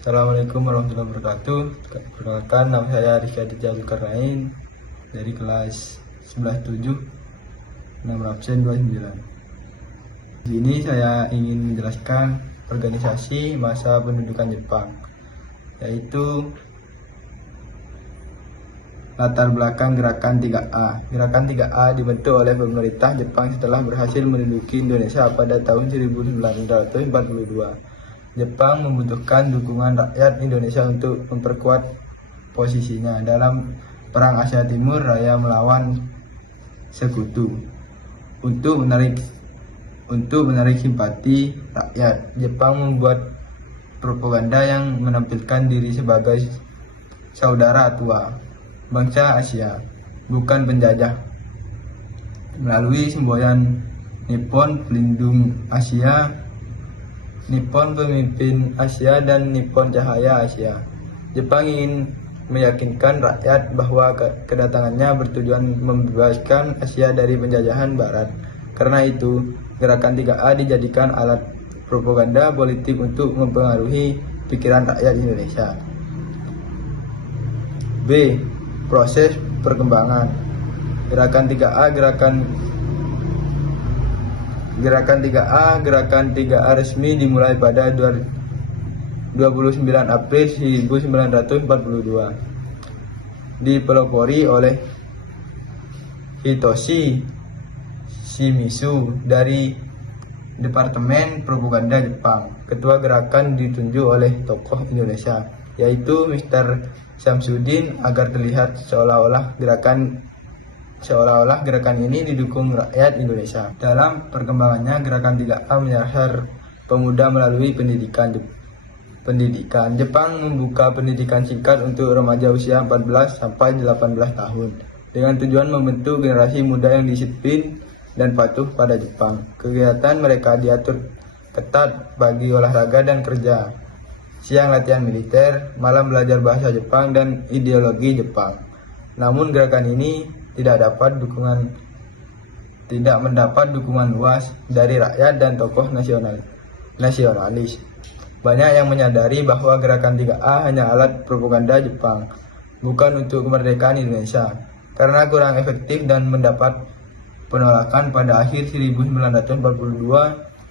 Assalamualaikum warahmatullahi wabarakatuh. Perkenalkan, nama saya Rizky Aditya Zulkarnain dari kelas 11-7, nomor absen 29. Di sini saya ingin menjelaskan organisasi masa pendudukan Jepang, yaitu latar belakang gerakan 3A. Gerakan 3A dibentuk oleh pemerintah Jepang setelah berhasil menduduki Indonesia pada tahun 1942. Jepang membutuhkan dukungan rakyat Indonesia untuk memperkuat posisinya dalam Perang Asia Timur Raya melawan Sekutu. Untuk menarik simpati rakyat, Jepang membuat propaganda yang menampilkan diri sebagai saudara tua bangsa Asia, bukan penjajah. Melalui semboyan Nippon pelindung Asia, Nippon pemimpin Asia, dan Nippon cahaya Asia, Jepang ingin meyakinkan rakyat bahwa kedatangannya bertujuan membebaskan Asia dari penjajahan Barat. Karena itu, gerakan 3A dijadikan alat propaganda politik untuk mempengaruhi pikiran rakyat Indonesia. B. Proses perkembangan Gerakan 3A. Gerakan 3A resmi dimulai pada 29 April 1942. Dipelopori oleh Hitoshi Shimizu dari Departemen Propaganda Jepang. Ketua gerakan ditunjuk oleh tokoh Indonesia, yaitu Mr. Samsudin, agar terlihat seolah-olah gerakan ini didukung rakyat Indonesia. Dalam perkembangannya, gerakan 3A menyasar pemuda melalui pendidikan. Jepang membuka pendidikan singkat untuk remaja usia 14 sampai 18 tahun dengan tujuan membentuk generasi muda yang disiplin dan patuh pada Jepang. Kegiatan mereka diatur ketat bagi olahraga dan kerja. Siang latihan militer, malam belajar bahasa Jepang dan ideologi Jepang. Namun gerakan ini tidak mendapat dukungan luas dari rakyat dan tokoh nasionalis. Banyak yang menyadari bahwa gerakan 3A hanya alat propaganda Jepang, bukan untuk kemerdekaan Indonesia. Karena kurang efektif dan mendapat penolakan, pada akhir 1942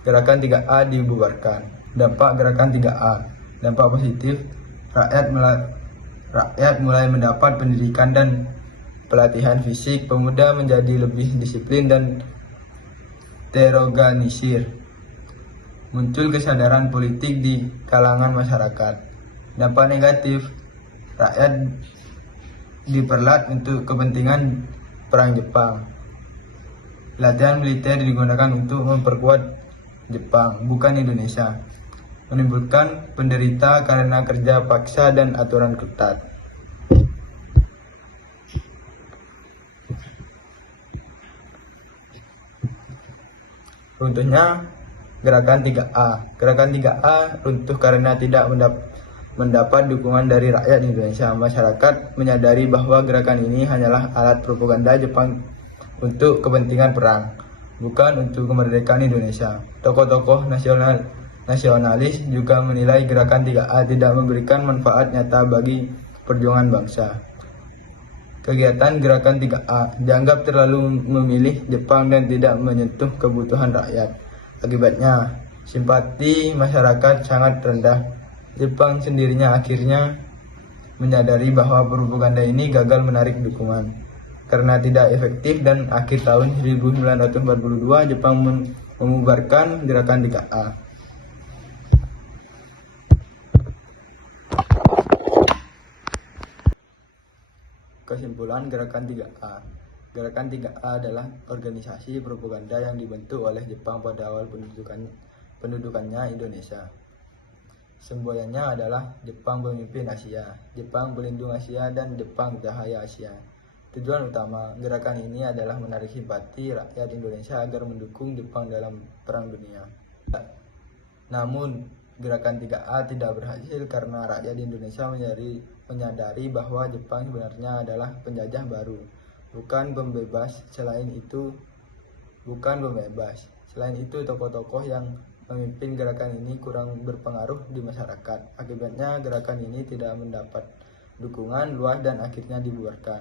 gerakan 3A dibubarkan. Dampak gerakan 3A. Dampak positif, rakyat mulai mendapat pendidikan dan pelatihan fisik, pemuda menjadi lebih disiplin dan terorganisir. Muncul kesadaran politik di kalangan masyarakat. Dampak negatif, rakyat diperlat untuk kepentingan perang Jepang. Latihan militer digunakan untuk memperkuat Jepang, bukan Indonesia. Menimbulkan penderita karena kerja paksa dan aturan ketat. Runtuhnya gerakan 3A. Gerakan 3A runtuh karena tidak mendapat dukungan dari rakyat Indonesia. Masyarakat menyadari bahwa gerakan ini hanyalah alat propaganda Jepang untuk kepentingan perang, bukan untuk kemerdekaan Indonesia. Tokoh-tokoh nasionalis juga menilai gerakan 3A tidak memberikan manfaat nyata bagi perjuangan bangsa. Kegiatan gerakan 3A dianggap terlalu memilih Jepang dan tidak menyentuh kebutuhan rakyat. Akibatnya, simpati masyarakat sangat rendah. Jepang sendirinya akhirnya menyadari bahwa propaganda ini gagal menarik dukungan karena tidak efektif, dan akhir tahun 1942 Jepang membubarkan gerakan 3A. Kesimpulan gerakan 3A. Gerakan 3A adalah organisasi propaganda yang dibentuk oleh Jepang pada awal pendudukannya Indonesia. Semboyannya adalah Jepang pemimpin Asia, Jepang pelindung Asia, dan Jepang cahaya Asia. Tujuan utama gerakan ini adalah menarik simpati rakyat Indonesia agar mendukung Jepang dalam Perang Dunia. Namun, gerakan 3A tidak berhasil karena rakyat Indonesia menyadari bahwa Jepang sebenarnya adalah penjajah baru, bukan pembebas. Selain itu, tokoh-tokoh yang Pemimpin gerakan ini kurang berpengaruh di masyarakat. Akibatnya gerakan ini tidak mendapat dukungan luas dan akhirnya dibubarkan.